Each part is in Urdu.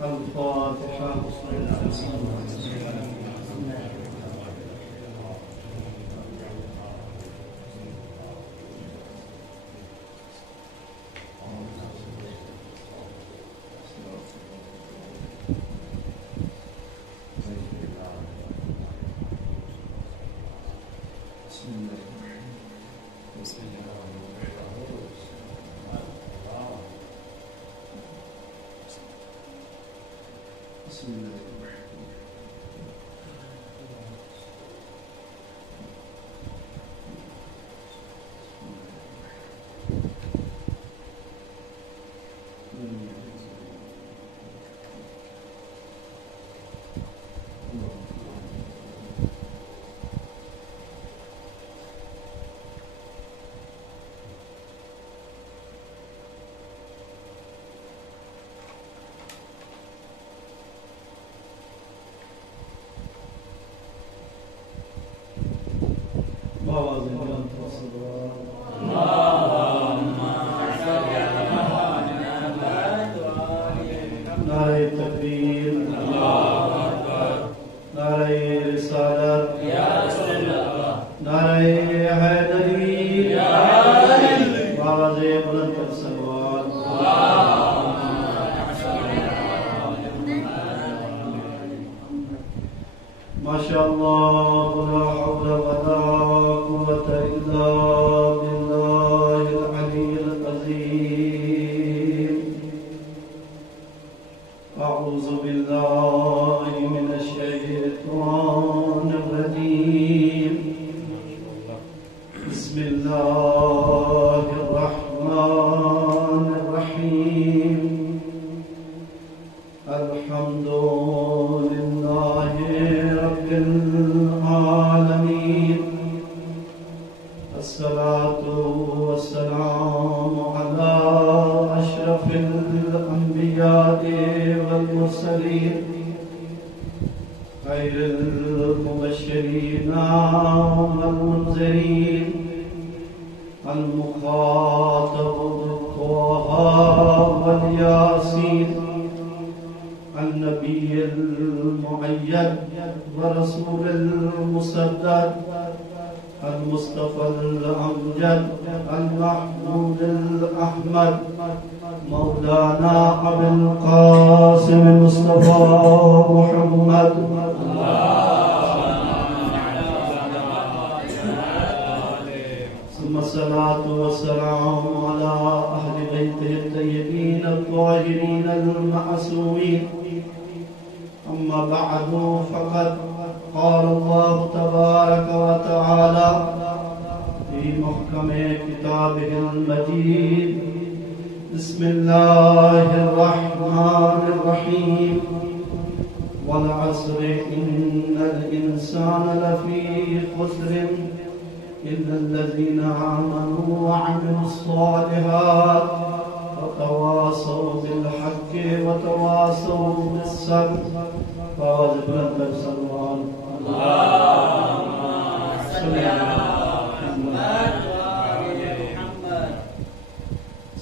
الفاتحة.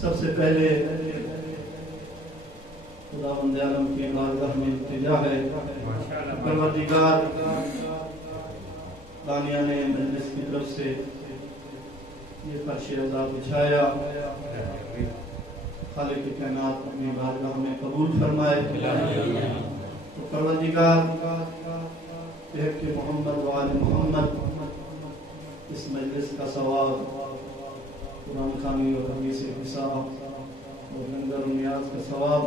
سب سے پہلے خداوند عالم کی بارگاہ میں التجا ہے، پروردگار دانیہ نے مجلس کی طرف سے یہ فرش عذاب بچھایا، خالق کائنات اپنی بارگاہ میں قبول فرمائے۔ تو پروردگار کہہ کہ محمد و آل محمد اس مجلس کا ثواب، قرآن خوانی اور حدیث حساب اور لنگر و نیاز کا ثواب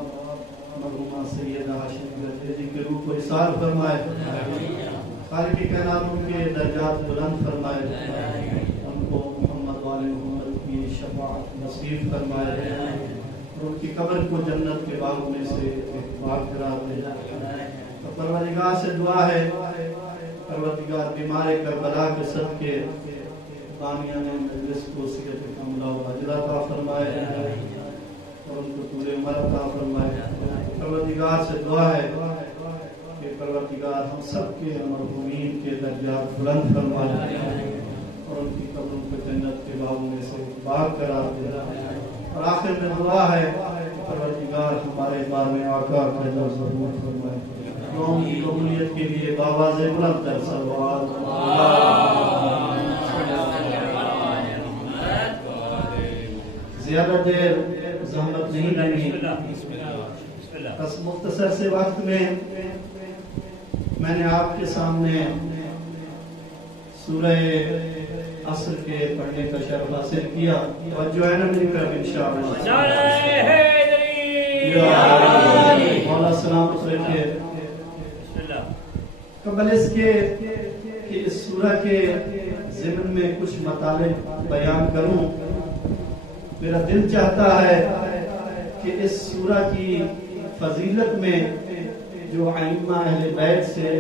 مرحومہ سیدہ ہاشمی رضی کے روح کو احسان فرمائے، خالق کائنات ان کے درجات بلند فرمائے، ان کو محمد و آل محمد کی شفاعت نصیب فرمائے اور ان کی قبر کو جنت کے باغ میں سے باغ قرار دے۔ تو پروردگار سے دعا ہے، پروردگار بیمار کربلا کے صدقے دانیہ نے مجلس کو صحت کاملہ و عاجلہ عطا فرمائے اور ان کو طول عمر عطا فرمائے۔ پروردگار سے دعا ہے کہ پروردگار ہم سب کے مرحومین کے درجات بلند فرمائے اور ان کی قبروں کو جنت کے باغوں میں سے باغ قرار دے۔ اور آخر میں دعا ہے پروردگار ہمارے بار میں آقا کا جو ضرور فرمائے دعاؤں کی قبولیت کے لیے بابا سے بلند تر صلوات زیادہ دیر زحمت نہیں لگی بس مختصر سے وقت میں نے آپ کے سامنے سورہ عصر کے پڑھنے کا شرف حاصل کیا اور جو ہے نا میری طرف انشاءاللہ مولا سلامت رکھے قبل اس کے کہ اس سورہ کے ضمن میں کچھ مطالب بیان کروں میرا دل چاہتا ہے کہ اس سورہ کی فضیلت میں جو ائمہ اہل بیت سے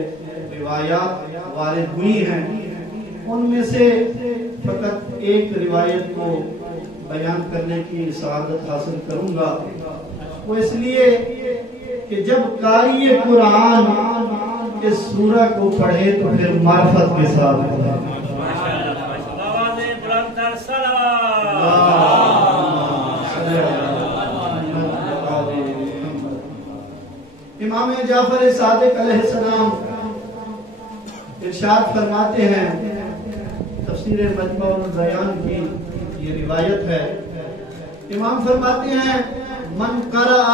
روایات وارد ہوئی ہیں ان میں سے فقط ایک روایت کو بیان کرنے کی سعادت حاصل کروں گا وہ اس لیے کہ جب قاری قرآن اس سورہ کو پڑھے تو پھر معرفت کے ساتھ پڑھے امام جعفر صادق علیہ السلام ارشاد فرماتے ہیں تفسیر مجمع البیان کی یہ روایت ہے امام فرماتے ہیں من قرأ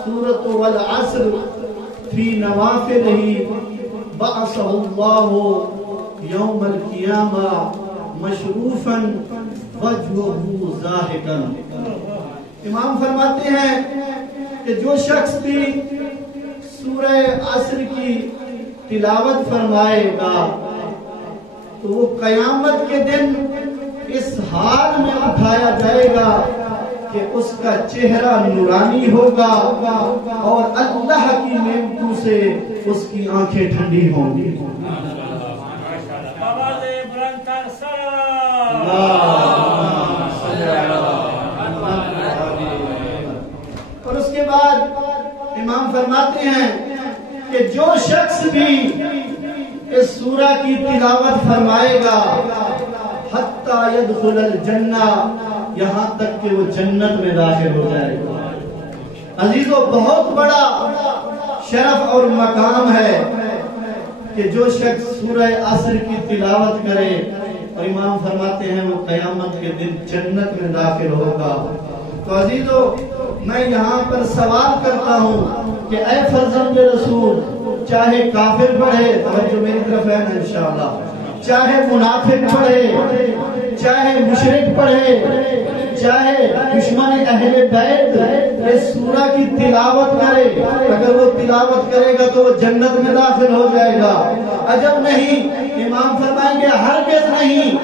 سورۃ والعصر فی نوافلہ بعثہ اللہ یوم القیامہ مشروفا وجہہ ضاحکا امام فرماتے ہیں کہ جو شخص بھی سورہ عصر کی تلاوت فرمائے گا تو وہ قیامت کے دن اس حال میں اٹھایا جائے گا کہ اس کا چہرہ نورانی ہوگا اور اللہ کی نعمتوں سے اس کی آنکھیں ٹھنڈی ہوں گی اور اس کے بعد امام فرماتے ہیں کہ جو شخص بھی اس سورہ کی تلاوت فرمائے گا حتی یدخل الجنہ یہاں تک کہ وہ جنت میں داخل ہو جائے گا عزیزو بہت بڑا شرف اور مقام ہے کہ جو شخص سورہ عصر کی تلاوت کرے اور امام فرماتے ہیں وہ قیامت کے دن جنت میں داخل ہوگا تو عزیزو میں یہاں پر سوال کرتا ہوں کہ اے فرزند رسول چاہے کافر پڑھے توجہ میری طرف ہے نا انشاءاللہ چاہے منافق پڑھے چاہے مشرک پڑھے چاہے دشمن اہل بیت اس سورہ کی تلاوت کرے اگر وہ تلاوت کرے گا تو وہ جنت میں داخل ہو جائے گا عجب نہیں امام فرمائیں گے ہرگز نہیں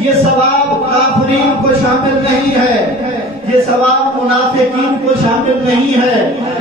یہ ثواب کافرین کو شامل نہیں ہے یہ ثواب منافقین کو شامل نہیں ہے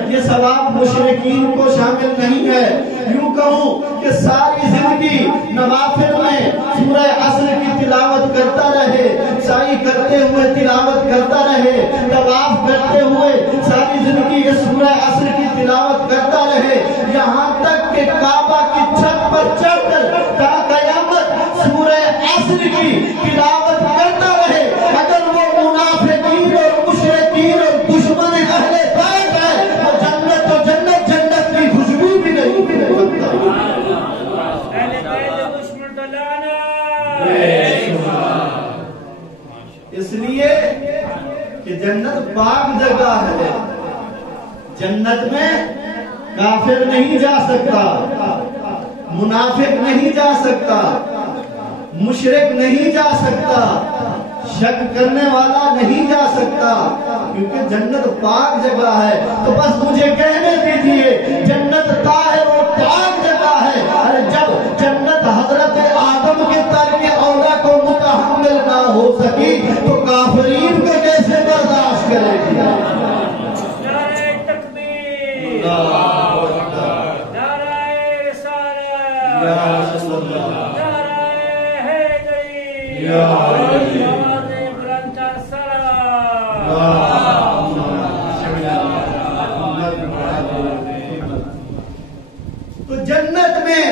یہ ثواب مشرکین کو شامل نہیں ہے یوں کہوں کہ ساری زندگی نوافل میں سورہ عصر کی تلاوت کرتا رہے سعی کرتے ہوئے تلاوت کرتا رہے طواف کرتے ہوئے ساری زندگی اس سورہ عصر کی تلاوت کرتا رہے یہاں تک کہ کعبہ کی چھت پر چڑھ کر تا قیامت سورہ عصر کی تلاوت کرتا رہے اگر وہ منافقین اور مشرکین اور دشمن اہل بیت ہے وہ جنت و جنت جنت کی خوشبو بھی نہیں اس لیے کہ جنت پاک جگہ ہے جنت میں کافر نہیں جا سکتا منافق نہیں جا سکتا مشرک نہیں جا سکتا شک کرنے والا نہیں جا سکتا کیونکہ جنت پاک جگہ ہے تو بس مجھے کہنے دیجئے جنت طاہر و پاک جگہ ہے اور جب جنت حضرت آدم کے ترک اولا کو متحمل نہ ہو سکی تو کافرین کو کیسے برداشت کرے گی نعرہ تکبیر نعرہ رسالت یا رسول اللہ نعرہ حیدری یا علی تو جنت میں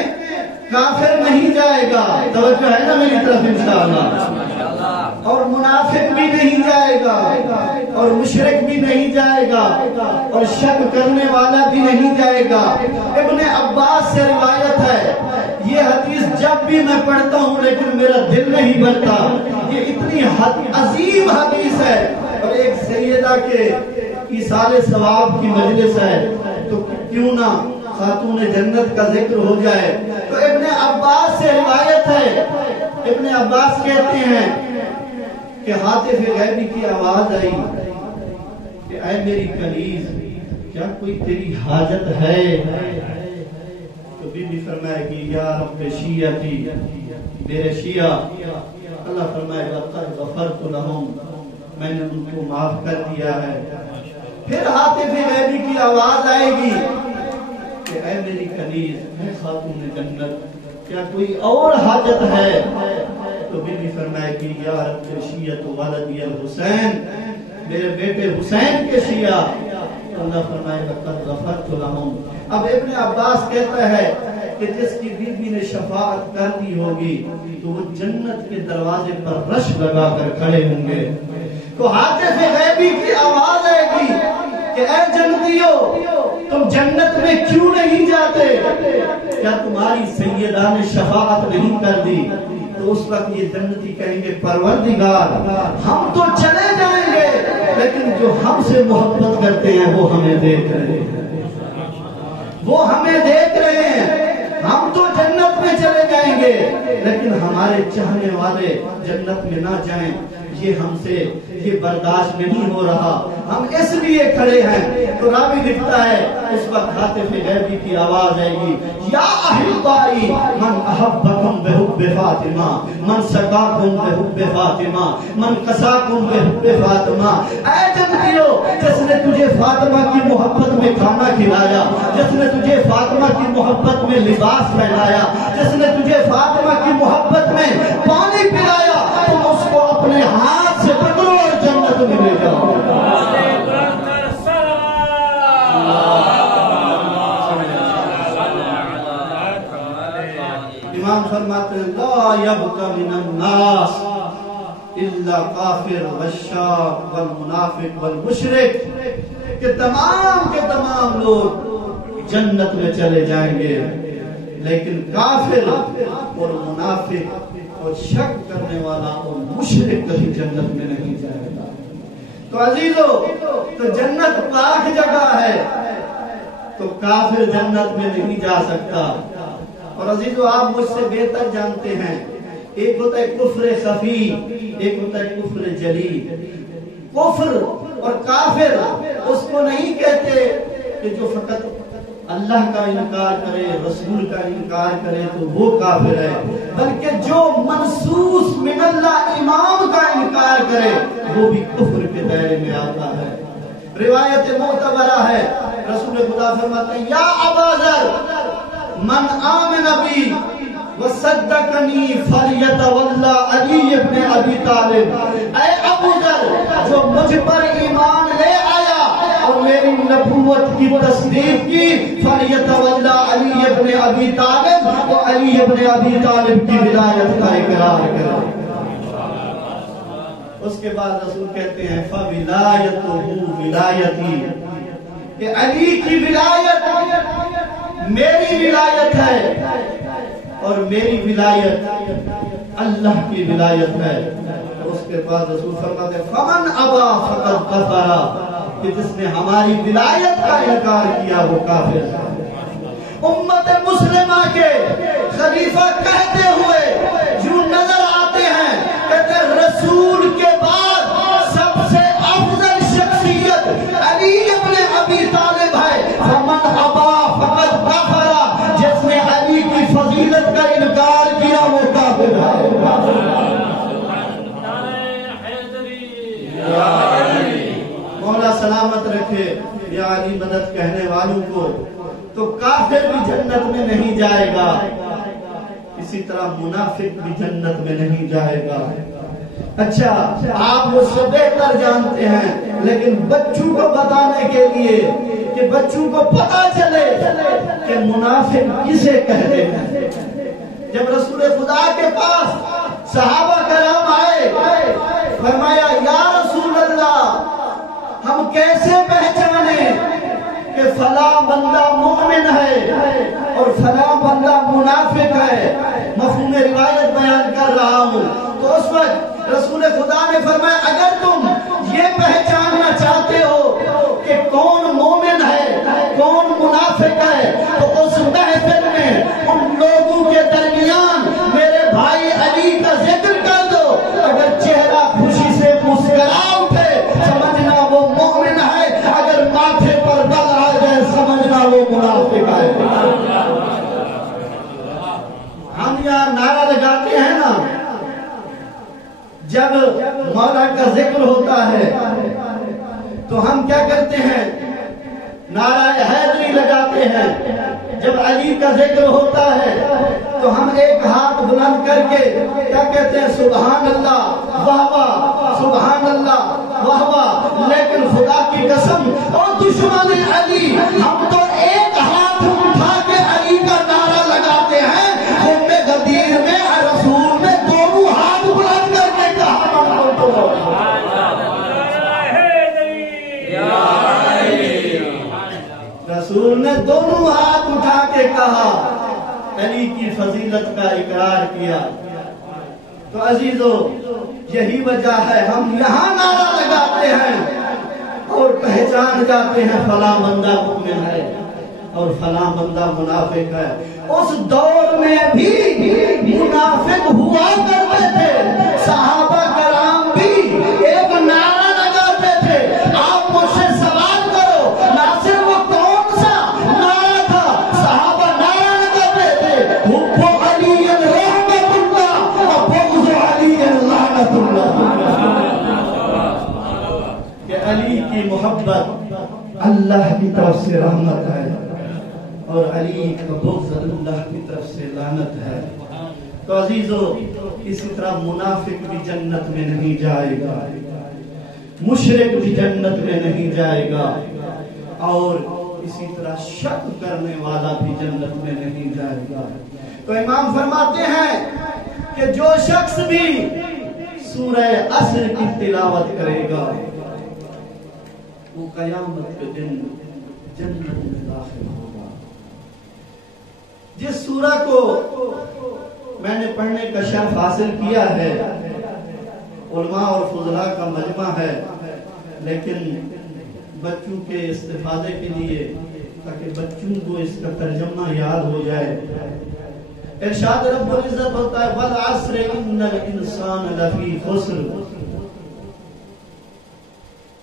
کافر نہیں جائے گا توجہ ہے نا میری طرف انشاءاللہ اور منافق بھی نہیں جائے گا اور مشرک بھی نہیں جائے گا اور شک کرنے والا بھی نہیں جائے گا۔ ابن عباس سے روایت ہے، یہ حدیث جب بھی میں پڑھتا ہوں لیکن میرا دل نہیں بھرتا، یہ اتنی عظیم حدیث ہے، اور ایک سیدہ کے ایصال ثواب کی مجلس ہے تو کیوں نہ خاتون جنت کا ذکر ہو جائے۔ تو ابن عباس سے روایت ہے، ابن عباس کہتے ہیں کہ ہاتف غیبی کی آواز آئی کہ اے میری کنیز، کیا کوئی تیری حاجت ہے؟ تو بی بی فرمائے گی یا رب شیعتی، میرے شیعہ۔ اللہ فرمائے گا قد غفرت لہم، میں نے ان کو معاف کر دیا ہے۔ پھر ہاتف غیبی کی آواز آئے گی کہ اے میری کنیز، اے خاتون جنت، کیا کوئی اور حاجت ہے؟ تو بی بی فرمائے گی یا رب شیعت ولدی الحسین، میرے بیٹے حسین کے شیعہ۔ اللہ فرمائے گا قد غفرت لہم۔ اب ابن عباس کہتا ہے کہ جس کی بی بی نے شفاعت کر دی ہوگی تو وہ جنت کے دروازے پر رش لگا کر کھڑے ہوں گے۔ تو ہاتف غیبی کی آواز آئے گی کہ اے جنتیوں، تم جنت میں کیوں نہیں جاتے؟ کیا تمہاری سیدہ نے شفاعت نہیں کر دی؟ تو اس وقت یہ جنتی کہیں گے پروردگار، ہم تو چلے جائیں گے لیکن جو ہم سے محبت کرتے ہیں وہ ہمیں دیکھ رہے ہیں، وہ ہمیں دیکھ رہے ہیں۔ ہم تو جنت میں چلے جائیں گے لیکن ہمارے چاہنے والے جنت میں نہ جائیں، یہ ہم سے یہ برداشت نہیں ہو رہا، ہم اس لیے کھڑے ہیں۔ تو راوی لکھتا ہے اس وقت ہاتف غیبی کی آواز آئے گی یا احبائی من احبکم بحب فاطمہ، من سقاکم بحب فاطمہ، من قساکم بحب فاطمہ۔ اے جنتیوں، جس نے تجھے فاطمہ کی محبت میں کھانا کھلایا، جس نے تجھے فاطمہ کی محبت میں لباس پہنایا، جس نے تجھے فاطمہ کی محبت میں پانی پلایا، تم اس کو اپنے ہاتھ سے پکڑو اور جنت میں لے جاؤ۔ امام فرماتے ہیں لا یبقى من الناس الا کافر والشاق والمنافق والمشرک، کہ تمام کے تمام لوگ جنت میں چلے جائیں گے لیکن کافر اور منافق اور شک کرنے والا اور مشرک کبھی جنت میں نہیں جائے گا۔ تو عزیزو، تو جنت پاک جگہ ہے تو کافر جنت میں نہیں جا سکتا۔ اور عزیزو، آپ مجھ سے بہتر جانتے ہیں، ایک ہوتا ہے کفر خفی، ایک ہوتا ہے کفر جلی۔ کفر اور کافر اس کو نہیں کہتے کہ جو فقط اللہ کا انکار کرے، رسول کا انکار کرے تو وہ کافر ہے، بلکہ جو منصوص من اللہ امام کا انکار کرے وہ بھی کفر کے دائرے میں آتا ہے۔ روایت معتبرہ ہے، رسول خدا فرماتے ہیں یا ابا ذر من آمن بی وصدقنی فلیتولی علی ابن ابی طالب، اے ابو ذر جو مجھ پر ایمان لے آیا اور میری نبوت کی تصدیق کی، فلیتولی علی ابن ابی طالب، تو علی ابن ابی طالب کی ولایت کا اقرار کرے۔ اس کے بعد رسول کہتے ہیں فَوِلَایَتُهُ وِلَایَتِي، کہ علی کی ولایت میری ولایت ہے اور میری ولایت اللہ کی ولایت ہے۔ اس کے بعد رسول فرماتے ہیں فَمَنْ أَبَى فَقَدْ كَفَرَ، کہ جس نے ہماری ولایت کا انکار کیا وہ کافر ہے۔ امت مسلمہ کے خلیفہ کہتے ہوئے جو نظر آتے ہیں، کہتے ہیں رسول کے بعد سب سے افضل شخصیت علی ابن ابی طالب ہے۔ فَمَنْ أَبَى فَقَدْ كَفَرَ، جس نے علی کی فضیلت کا انکار کیا وہ کافر ہے۔ مولا سلامت رکھے یا علی مدد کہنے والوں کو۔ تو کافر بھی جنت میں نہیں جائے گا، اسی طرح منافق بھی جنت میں نہیں جائے گا۔ اچھا، آپ مجھ سے بہتر جانتے ہیں، لیکن بچوں کو بتانے کے لیے کہ بچوں کو پتا چلے کہ منافق کسے کہتے ہیں۔ جب رسول خدا کے پاس صحابہ کرام آئے کیسے پہچانے کہ فلاں بندہ مومن ہے اور فلاں بندہ منافق ہے؟ مفہوم روایت بیان کر رہا ہوں۔ تو اس وقت رسول خدا نے فرمایا اگر تم یہ پہچاننا چاہتے ہو کہ کون مومن ہے کون منافق ہے تو اس محفل میں ان لوگوں کے درمیان میرے بھائی علی کا ذکر کر دو، اگر چہرہ خوشی سے مسکرا اٹھے سمجھنا وہ مومن ہے، اگر ماتھے پر بل آ جائے سمجھنا وہ منافق ہے۔ ہم یہاں نعرہ لگاتے ہیں نا جب مولا کا ذکر ہوتا ہے تو ہم کیا کرتے ہیں؟ نعرہ حیدری لگاتے ہیں۔ جب علی کا ذکر ہوتا ہے تو ہم ایک ہاتھ بلند کر کے کیا کہتے ہیں؟ سبحان اللہ واہ واہ، سبحان اللہ واہ واہ۔ لیکن خدا کی قسم اور دشمن علی ہم تو ایک ہاتھ اٹھا کے علی کا نعرہ لگاتے ہیں، خون میں غدیر میں رسول میں دونوں ہاتھ بلند کر کے کہا رسول نے دونوں ہاتھ اٹھا کے کہا، علی کی فضیلت کا اقرار کیا۔ تو عزیزو یہی وجہ ہے ہم یہاں نعرہ لگاتے ہیں اور پہچان جاتے ہیں فلاں بندہ مومن ہے اور فلاں بندہ منافق ہے۔ اس دور میں بھی منافق ہوا کرتے تھے، صحابہ کرام بھی ایک نعرہ لگاتے تھے۔ آپ مجھ سے سوال کرو ناصر وہ کون سا نعرہ تھا؟ صحابہ نعرہ لگاتے تھے حب علی رحمت اللہ و بغض علی لعنت اللہ، کہ علی کی محبت اللہ کی طرف سے رحمت ہے اور علی کا بغض اللہ کی طرف سے لعنت ہے۔ تو عزیزو اسی طرح منافق بھی جنت میں نہیں جائے گا، مشرک بھی جنت میں نہیں جائے گا، اور اسی طرح شک کرنے والا بھی جنت میں نہیں جائے گا۔ تو امام فرماتے ہیں کہ جو شخص بھی سورہ عصر کی تلاوت کرے گا وہ قیامت کے دن جنت میں داخل ہوگا۔ جس سورہ کو میں نے پڑھنے کا شرف حاصل کیا ہے، علماء اور فضلاء کا مجمع ہے، لیکن بچوں کے استفادے کے لیے تاکہ بچوں کو اس کا ترجمہ یاد ہو جائے، ارشاد رب العزت ہوتا ہے والعصر ان الانسان لفی خسر،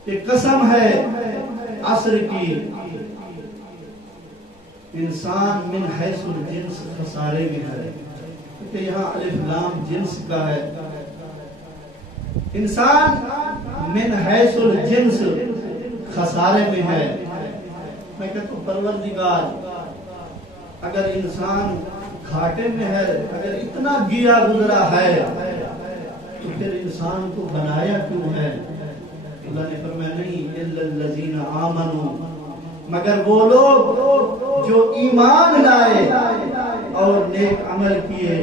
کہ قسم ہے عصر کی، انسان من حیث الجنس خسارے میں ہے، کیونکہ یہاں الف لام جنس کا ہے۔ انسان من حیث الجنس خسارے میں ہے۔ میں کہتا ہوں پروردگار اگر انسان گھاٹے میں ہے، اگر اتنا گیا گزرا ہے تو پھر انسان کو بنایا کیوں ہے؟ اللہ نے فرمایا نہیں الا الذین آمنوا، مگر وہ لوگ جو ایمان لائے اور نیک عمل کیے،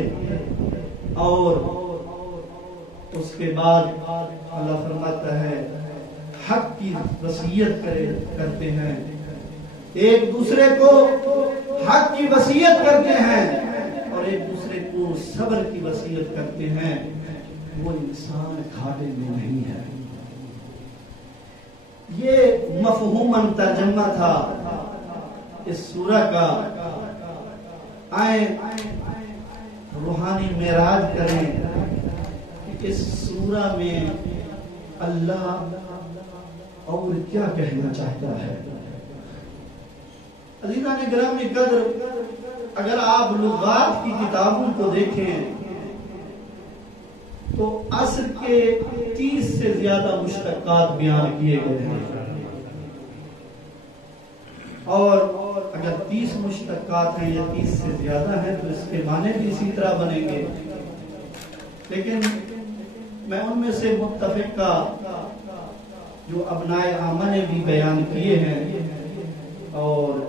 اور اس کے بعد اللہ فرماتا ہے حق کی وصیت کرتے ہیں، ایک دوسرے کو حق کی وصیت کرتے ہیں اور ایک دوسرے کو صبر کی وصیت کرتے ہیں، وہ انسان گھاٹے میں نہیں ہے۔ یہ مفہوماً ترجمہ تھا اس سورہ کا۔ آئیں روحانی معراج کریں کہ اس سورہ میں اللہ اور کیا کہنا چاہتا ہے۔ عزیزان گرامی قدر، اگر آپ لغات کی کتابوں کو دیکھیں تو عصر کے 30 سے زیادہ مشتقات بیان کیے گئے ہیں، اور اگر 30 مشتقات ہیں یا 30 سے زیادہ ہیں تو اس کے معنی بھی اسی طرح بنیں گے، لیکن میں ان میں سے متفقہ جو ابنائے عامہ نے بھی بیان کیے ہیں اور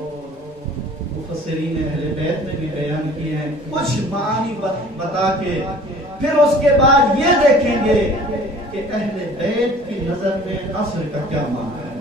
مفسرین اہل بیت نے بھی بیان کیے ہیں، کچھ معانی بتا کے پھر اس کے بعد یہ دیکھیں گے کہ اہل بیت کی نظر میں عصر کا کیا معنی ہے۔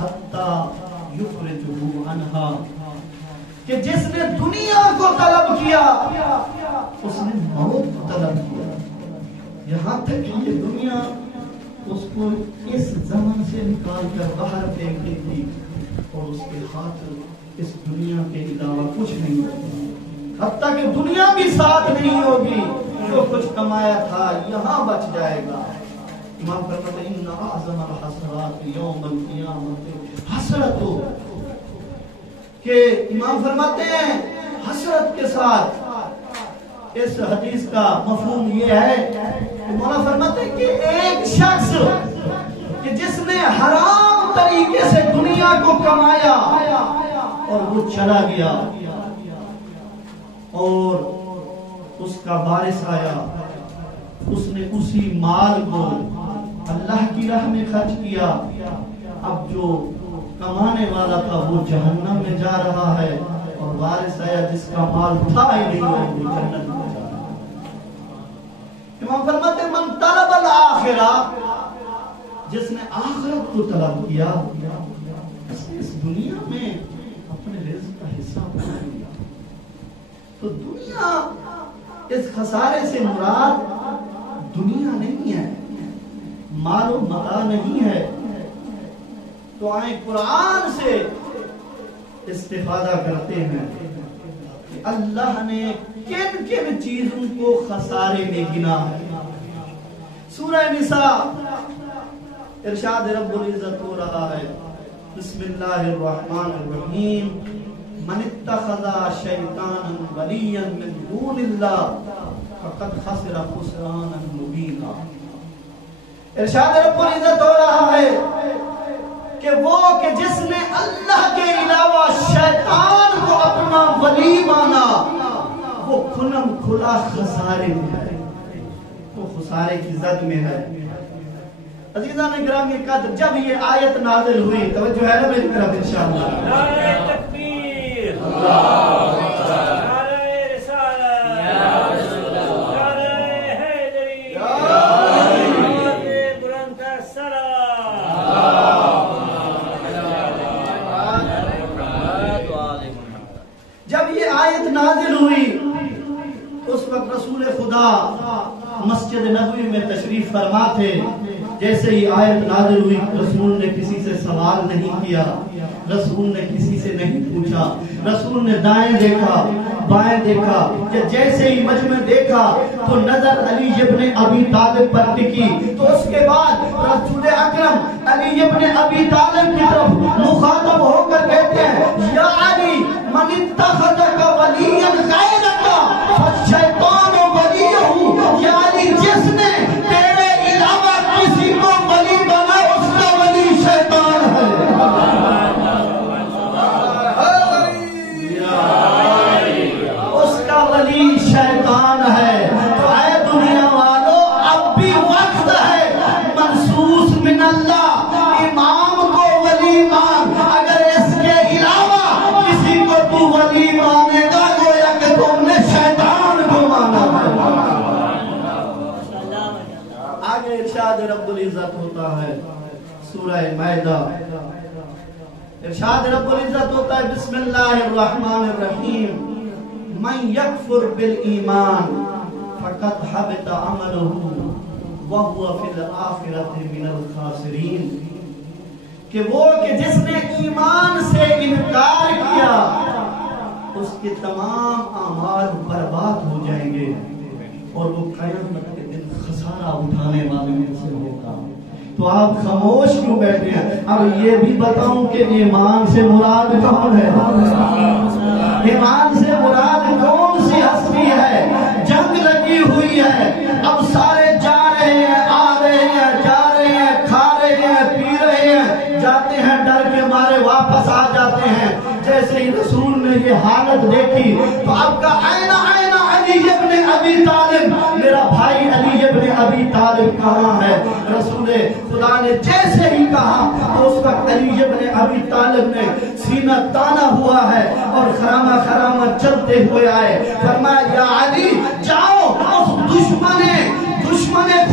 حتی یخرجہ عنہا، کہ جس نے دنیا کو طلب کیا اس نے موت طلب کیا، یہاں تک کہ یہ دنیا اس کو اس زمن سے نکال کر باہر پھینک دی تھی اور اس کے ہاتھ اس دنیا کے علاوہ کچھ نہیں ہوگا، حتیٰ کہ دنیا بھی ساتھ نہیں ہوگی، جو کچھ کمایا تھا یہاں بچ جائے گا۔ امام فرماتے ہیں ان اعظم الحسرات یوم القیامت حسرت، کہ امام فرماتے ہیں حسرت کے ساتھ اس حدیث کا مفہوم یہ ہے کہ مولا فرماتے ہیں کہ ایک شخص کہ جس نے حرام طریقے سے دنیا کو کمایا اور وہ چلا گیا اور اس کا وارث آیا، اس نے اسی مال کو اللہ کی راہ میں خرچ کیا، اب جو کمانے والا تھا وہ جہنم میں جا رہا ہے اور وارث آیا جس کا مال تھا ہی نہیں وہ جنت میں جا رہا ہے۔ امام فرماتے ہیں من طلب الآخرہ، جس نے آخرت کو طلب کیا اس دنیا میں اپنے رزق کا حصہ بنا لیا۔ تو دنیا اس خسارے سے مراد دنیا نہیں ہے، مال و متاع نہیں ہے۔ تو آئیں قرآن سے استفادہ کرتے ہیں کہ اللہ نے کن کن چیزوں کو خسارے میں گنا ہے۔ سورہ نساء ارشاد رب العزت ہو رہا ہے، بسم اللہ الرحمن الرحیم، من اتخذ شیطانا ولیا من دون اللہ فقد خسر خسرانا مبینا۔ ارشاد رب العزت ہو رہا ہے کہ وہ کہ جس نے اللہ کے علاوہ شیطان کو اپنا ولی مانا وہ کھلم کھلا خسارے میں ہے، وہ خسارے کی زد میں ہے۔ عزیزان اکرام قدر، جب یہ آیت نازل ہوئی، توجہ ہے نا میری طرف انشاءاللہ، نعرہ تکبیر، نعرہ رسالت، نعرہ حیدری، آواز بلند السلام۔ جب یہ آیت نازل ہوئی اس وقت رسول خدا مسجد نبوی میں تشریف فرما تھے۔ جیسے ہی آیت نازل ہوئی رسول نے کسی سے سوال نہیں کیا، رسول نے کسی سے نہیں پوچھا، رسول نے دائیں دیکھا بائیں دیکھا، کہ جیسے ہی مجمع دیکھا تو نظر علی ابن ابی طالب پر ٹکی، تو اس کے بعد رسول اکرم علی ابن ابی طالب کی طرف مخاطب ہو کر کہتے ہیں یا علی من اتخذک ولیا غیرک فالشیطان ولیہ، یا علی جس نے تیرے علاوہ کسی کو ولی بنا اس کا ولی شیطان ہے۔ اس کا ولی شیطان ہے۔ تو اے دنیا والو، اب بھی وقت ہے منصوص من اللہ، امام کو ولی مان، اگر اس کے علاوہ کسی کو تو ولی مانے گا گویا کہ تم نے شیطان کو مانا ہے۔ آگے ارشاد رب العزت ہوتا ہے سورہ مائدہ، ارشاد رب العزت ہوتا ہے بسم اللہ الرحمن الرحیم، من یکفر بالایمان فقد حبط عملہ وہو فی الآخرۃ من الخاسرین، کہ وہ کہ جس نے ایمان سے انکار کیا اس کے تمام اعمال برباد ہو جائیں گے اور وہ قیامت کے دن خسارہ اٹھانے والے میں سے ہوگا۔ تو آپ خاموش کیوں بیٹھے ہیں؟ اب یہ بھی بتاؤں کہ ایمان سے مراد کون ہے؟ ایمان سے مراد کون سی ہستی ہے؟ جنگ لگی ہوئی ہے، اب سارے جا رہے ہیں، آ رہے ہیں، جا رہے ہیں، کھا رہے ہیں، پی رہے ہیں، جاتے ہیں ڈر کے مارے واپس آ جاتے ہیں۔ جیسے ہی رسول نے یہ حالت دیکھی تو اب کا آئینہ علی ابن ابی طالب، میرا بھائی علی ابن ابی طالب کہاں ہے؟ رسول خدا نے جیسے ہی کہا تو اس وقت علی ابن ابی طالب نے سینہ تانا ہوا ہے اور خرامہ خرامہ چلتے ہوئے آئے، فرمایا یا علی جاؤ اس دشمن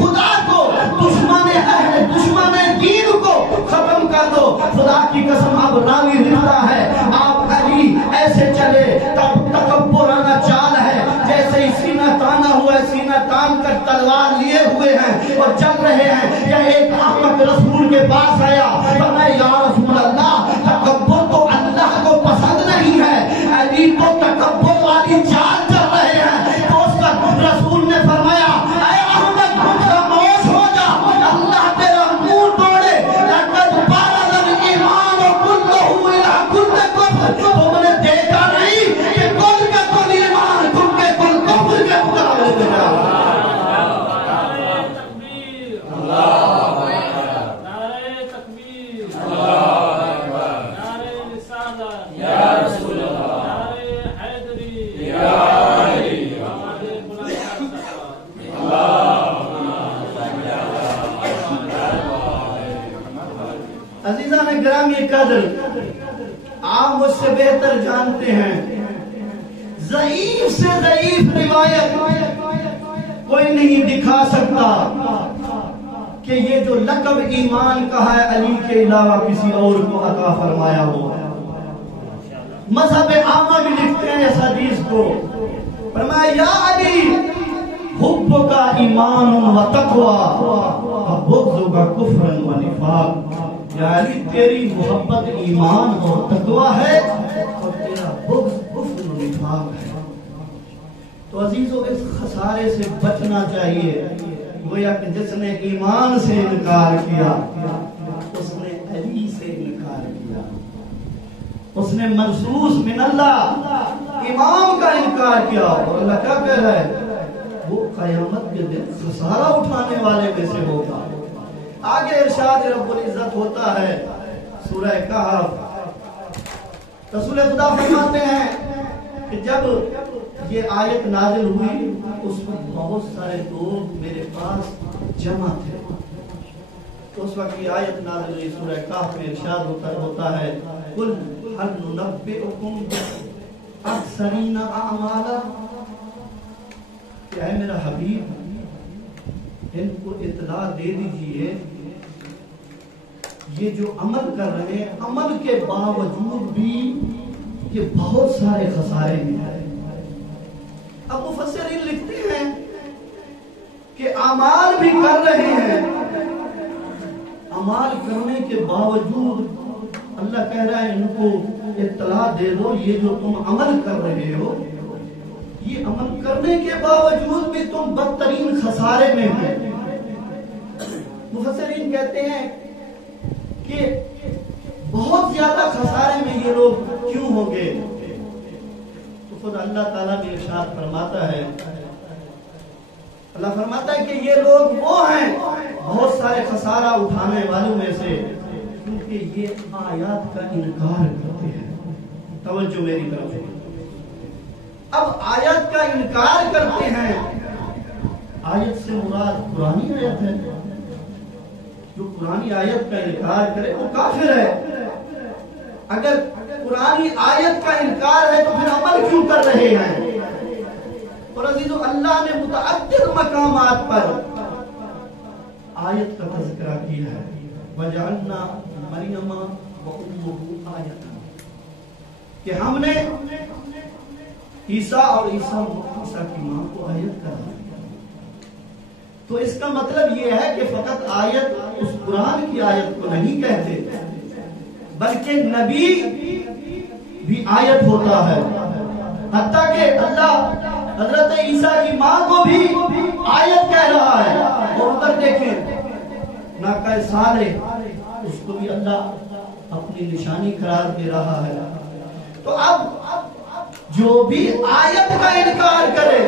خدا کو، دشمن دین کو ختم کر دو۔ خدا کی قسم اب راوی لکھتا ہے آپ علی ایسے چلے تب تکبرانہ چال ہے جیسے ہی سینہ تانا ہوا ہے, سینہ تان کر تلوار لیے ہوئے ہیں اور چل رہے ہیں. یا ایک احمد رسول کے پاس آیا, فرمایا یا رسول اللہ تکبر تو اللہ کو پسند نہیں ہے, علی تو تکبر والی چال چل رہے ہیں. تو اس وقت رسول نے فرمایا اے احمد خاموش ہو جا, اللہ تیرا منہ توڑے. لقد بلغ الایمان کلہ الی کل کفر, تم نے دیکھا نہیں کہ کل کا کل ایمان تم کے کل کفر کے مقابلے میں جا رہا ہے. عزیزان گرامی قدر, آپ مجھ سے بہتر جانتے ہیں ضعیف سے ضعیف روایت کوئی نہیں دکھا سکتا کہ یہ جو لقب ایمان کا ہے علی کے علاوہ کسی اور کو عطا فرمایا ہو. مذہب عامہ بھی لکھتے ہیں اس حدیث کو, فرمایا یا علی حب کا ایمان و تقوی و بغض کا کفر و نفاق. یا علی تیری محبت ایمان اور تقوی ہے اور تیرا بغض کفر و نفاق ہے. تو عزیزو اس خسارے سے بچنا چاہیے. گویا کہ جس نے ایمان سے انکار کیا اس نے علی سے انکار کیا, اس نے منصوص من اللہ امام کا انکار کیا. اور اللہ کیا کہہ رہا ہے, وہ قیامت کے دن خسارہ اٹھانے والے میں سے ہوگا. آگے ارشاد رب العزت ہوتا ہے سورہ کہف, رسول خدا فرماتے ہیں کہ جب یہ آیت نازل ہوئی اس وقت بہت سارے لوگ میرے پاس جمع تھے. تو اس وقت یہ آیت نازل ہوئی سورہ کہف میں ارشاد ہوتا ہے قل هل ننبئکم بالاخسرین اعمالا, کہ اے میرا حبیب ان کو اطلاع دے دیجئے یہ جو عمل کر رہے ہیں عمل کے باوجود بھی یہ بہت سارے خسارے ہیں. اب مفسرین لکھتے ہیں کہ اعمال بھی کر رہے ہیں, اعمال کرنے کے باوجود اللہ کہہ رہا ہے ان کو اطلاع دے دو یہ جو تم عمل کر رہے ہو یہ عمل کرنے کے باوجود بھی تم بدترین خسارے میں ہیں. مفسرین کہتے ہیں کہ بہت زیادہ خسارے میں یہ لوگ کیوں ہوں گے. تو خود اللہ تعالیٰ بھی ارشاد فرماتا ہے, اللہ فرماتا ہے کہ یہ لوگ وہ ہیں بہت سارے خسارہ اٹھانے والوں میں سے کیونکہ یہ آیات کا انکار کرتے ہیں. توجہ میری طرف ہے. اب آیت کا انکار کرتے ہیں, آیت سے مراد قرآنی آیت ہے. جو قرآنی آیت کا انکار کرے وہ کافر ہے. اگر قرآنی آیت کا انکار ہے تو پھر عمل کیوں کر رہے ہیں. اور عزیزو اللہ نے متعدد مقامات پر آیت کا تذکرہ کیا ہے, وَجَعَلْنَا مَرْيَمَ وَأُمُّهُ آیَةً, کہ ہم نے عیسیٰ اور عیسیٰ کی ماں کو آیت کہا. تو اس کا مطلب یہ ہے کہ فقط آیت اس قرآن کی آیت کو نہیں کہتے بلکہ نبی بھی آیت ہوتا ہے. حتیٰ کہ اللہ حضرت عیسیٰ کی ماں کو بھی آیت کہہ رہا ہے. اور ادھر دیکھیں ناقہ صالح اس کو بھی اللہ اپنی نشانی قرار دے رہا ہے. تو اب جو بھی آیت کا انکار کرے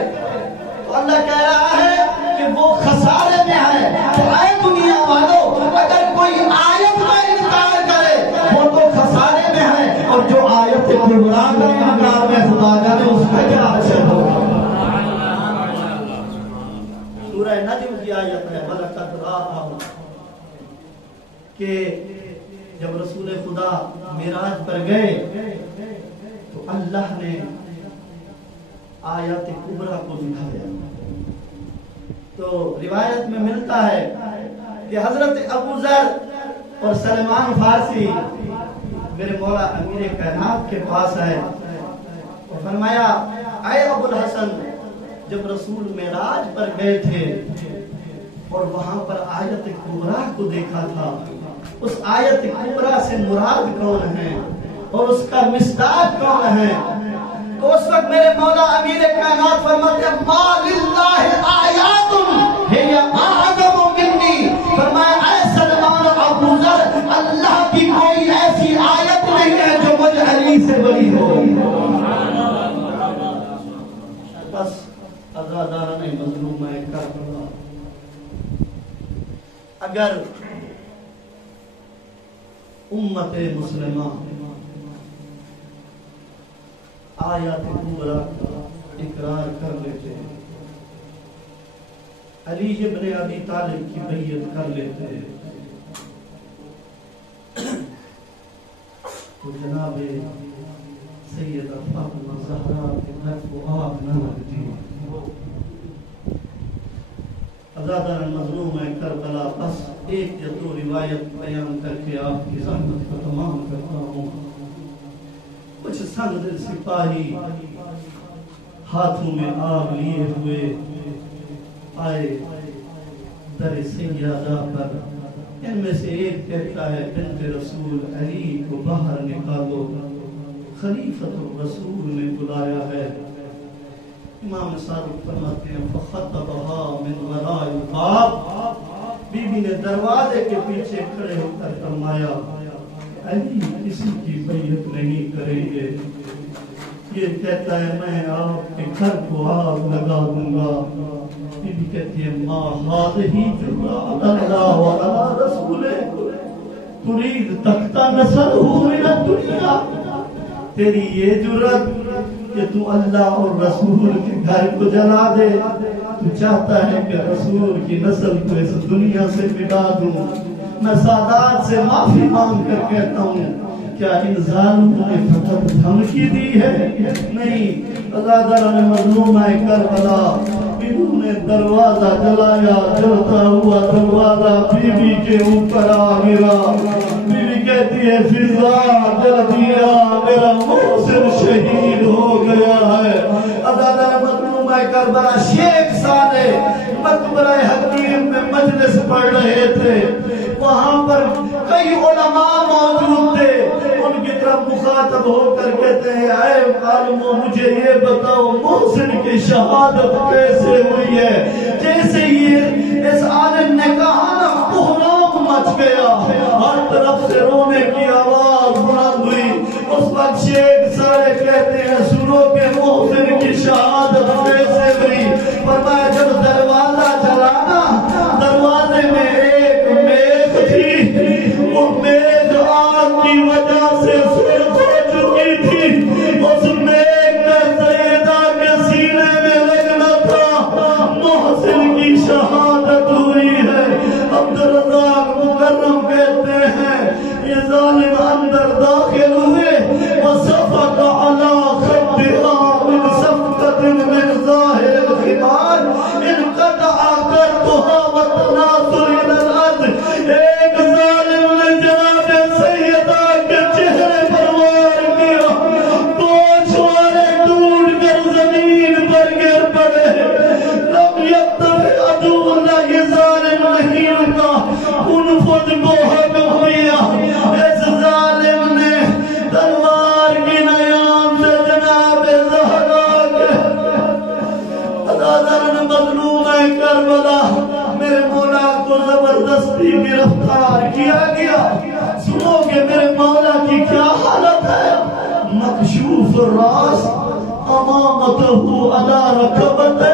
تو اللہ کہہ رہا ہے کہ وہ خسارے میں ہے. تو اے دنیا والوں اگر کوئی آیت کا انکار کرے وہ تو خسارے میں ہے, اور جو آیت کبریٰ کا انکار میں خدا جانے اس کا کیا اثر ہوگا. سورہ نجم کی آیت ہے وَلَقَدْ رَآهُ, کہ جب رسول خدا معراج پر گئے تو اللہ نے آیات کبریٰ کو دکھایا. تو روایت میں ملتا ہے کہ حضرت ابو ذر اور سلمان فارسی میرے مولا امیر کائنات کے پاس آئے اور فرمایا اے ابو الحسن جب رسول معراج پر گئے تھے اور وہاں پر آیت کبریٰ کو دیکھا تھا، اس آیت کبریٰ سے مراد کون ہے اور اس کا مصداق کون ہے؟ تو اس وقت میرے مولا امیر کائنات فرماتے ہیں ما للہ آیات ہی اعظم منی، فرمایا اے سلمان ابو ذر اللہ کی کوئی ایسی آیت نہیں ہے جو مجھ علی سے بڑی ہو۔ بس عزاداران مظلومہ کربلا، اگر امت مسلمہ آیات کبریٰ کا اقرار کر لیتے، علی ابن ابی طالب کی بیعت کر لیتے، تو جناب سیدہ فاطمہ زہرا کے گھر کو آگ نہ لگتی۔ عزاداران مظلوم کربلا، بس ایک یا دو روایت بیان کر کے آپ کی زحمت کو تمام کرتا ہوں۔ کچھ سنگ سپاہی ہاتھوں میں آگ لیے ہوئے آئے در سیادہ پر، ان میں سے ایک کہتا ہے بنت رسول علی کو باہر نکالو، خلیفۃ الرسول نے بلایا ہے۔ امام صادق فرماتے ہیں فخطبها من وراء الباب، بی بی نے دروازے کے پیچھے کھڑے ہو کر فرمایا علی کسی کی بیعت نہیں کریں گے، یہ کہتا ہے میں آپ کے گھر کو آگ لگا دوں گا۔ بی بی کہتی ہے ما هذه جرأة اللہ وعلى رسولہ تريد تقطع نسله من الدنیا، تیری یہ جرأت کہ تو اللہ اور رسول کے گھر کو جلا دے، تو چاہتا ہے کہ رسول کی نسل کو اس دنیا سے مٹا دوں۔ میں سادات سے معافی مانگ کر کہتا ہوں کیا ان ظالموں نے فقط دھمکی دی ہے؟ نہیں، عزاداران مظلومہ کربلا، انہوں نے دروازہ جلایا، جلتا ہوا دروازہ بی بی کے اوپر آ گرا۔ بی بی کہتی ہے فضا جل دیا، میرا محسن شہید ہو گیا ہے۔ عزاداران مظلومہ کربلا، شیخ صالح مقبرہ حکیم میں مجلس پڑھ رہے تھے، وہاں پر کئی علماء موجود تھے، ان کی طرف مخاطب ہو کر کہتے ہیں اے عالموں مجھے یہ بتاؤ محسن کی شہادت کیسے ہوئی ہے؟ جیسے یہ اس عالم نے کہا نا بحران مچ گیا، ہر طرف سے رونے کی آواز بلند ہوئی۔ اس وقت شیخ سارے کہتے ہیں سنو کہ محسن کی شہادت کیسے ہوئی؟ فرمایا جب دروازہ چلانا، دروازے میں ایک میخ تھی، وہ میخ آگ کی وجہ سے سرخ ہو چکی تھی، اس میخ کا سیدہ کے سینے میں لگنا تھا، محسن کی شہادت ہوئی ہے۔ عبدالرزاق مکرم کہتے ہیں یہ ظالم اندر داخل ہوئے، وصفق علی خدها من صفقت من ظاہر الخمار انقطع کرتها وتناثر الى الارض۔ ایک ظالم نے جناب سیدہ کے چہرے پر وار کیا، دو چھوارے ٹوٹ کر زمین پر گر پڑے۔ لم یکتف عدو اللہ، یہ ظالم نہیں رکا، انفذ کو حکم دیا۔ اس ظالم نے تلوار کی نیام سے جناب زہرا کے عزاداران مظلومہ کربلا، میرے مولا کو زبردستی گرفتار کیا گیا۔ سنو کہ میرے مولا کی کیا حالت ہے، مکشوف الراس امامته علی رکبتہ،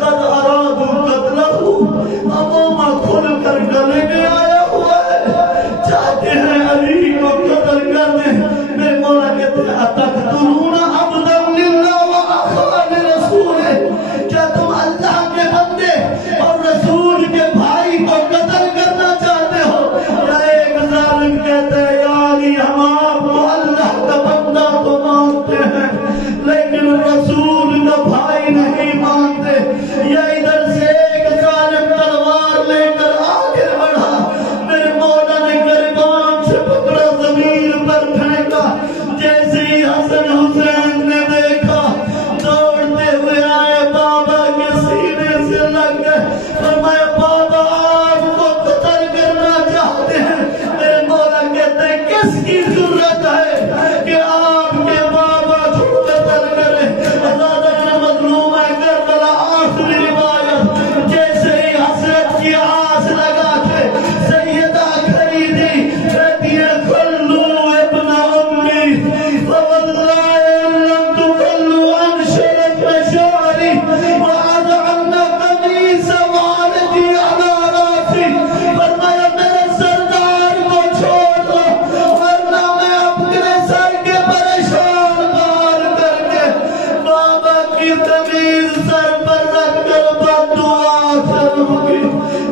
قد ارادوا قتلہ، امامہ کھل کر گلے میں آیا ہوا ہے، چاہتے ہیں علی کو قتل کر دیں۔ میرے مولا کہتے ہیں اتقتلون عبدا للہ واخا لرسولہ، کیا تم اللہ کے بندے اور رسول کے بھائی کو قتل کرنا چاہتے ہو؟ یا ایک ظالم کہتا ہے یا علی ہم آپ کو اللہ کا بندہ تو مانتے ہیں لیکن رسول کا بھائی نہیں مانتے۔ یا ادھر سے ایک ظالم تلوار لے کر آگے بڑھا ہوگی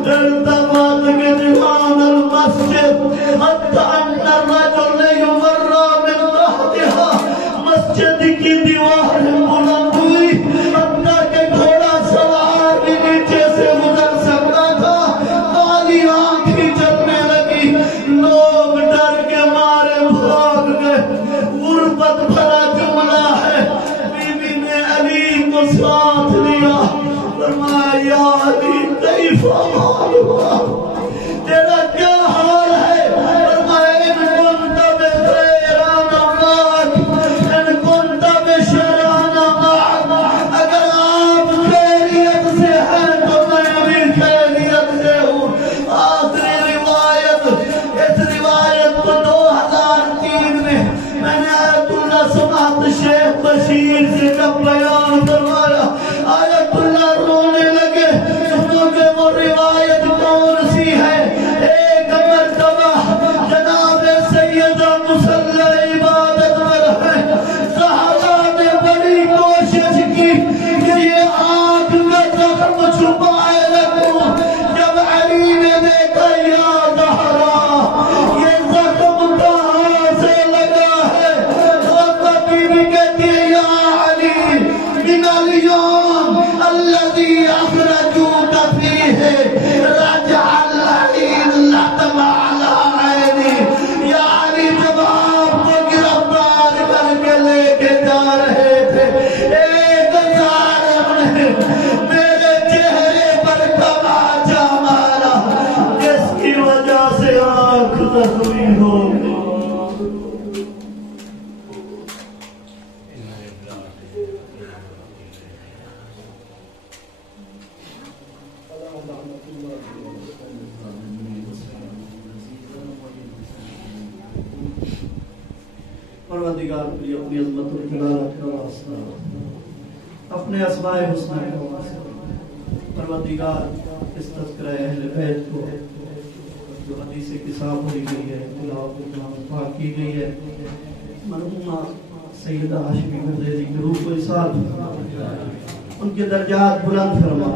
ارتفعت جدران المسجد حتی ان الرجل یمرّا من تحتها مسجد کی دیوار بلند ہوئی حتی کہ گھوڑا سوار بھی نیچے سے گزر سکتا تھا کالی آنکھیں چلنے لگی لوگ ڈر کے مارے بھاگ گئے غربت بھرا جملہ ہے بی بی نے علی کو ساتھ لیا فرمایا یا علی کیف حالک تیرا کیا حال ہے فرمایا ان کنت بخیران معک ان کنت بشران معک اگر آپ خیریت سے ہیں تو میں بھی خیریت سے ہوں آخری روایت اس روایت کو 2003 میں نے آیت اللہ سماعت شیخ بشیر سے جب بیان فرمایا آیت اللہ رونے لگے سنو کہ وہ روایت کون سی ہے ایک مرتبہ جناب سیدہ مصلی عبادت پر ہے صحابہ نے بڑی کوشش کی کہ یہ آنکھ میں زخم چھپائے رکھوں جب علی نے دیکھا یا زہرا یہ زخم کہاں سے لگا ہے تو بی بی کہتی ہے یا علی من اليوم الذي أخرجوك فيه رجع اللعين لطم على عيني یا علی جب آپ کو گرفتار کر کے لے کے جا رہے تھے ایک ظالم نے میرے چہرے پر تماچا مارا جس کی وجہ سے آنکھ زخمی ہو گئی پروردگار کی اپنی عظمت و جلالت کا واسطہ اپنے اسماء حسنہ کا واسطہ پروردگار اس تذکرہ اہل بیت کو جو حدیث کتاب ہوئی گئی ہے تلاوت پاک کی گئی ہے مرحومہ سیدہ ہاشمی مدیری کی روح کو اصال ان کے درجات بلند فرما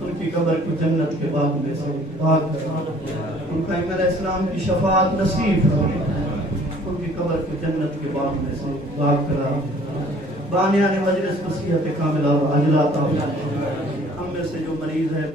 ان کی قبر کو جنت کے باغ میں سے پاک کرنا ان کا امام اسلام کی شفاعت نصیب فرما ان کی قبر کو جنت کے باغ میں سے باغ کرا بانیان مجلس نصیحت کاملہ و عجلہ ہم میں سے جو مریض ہے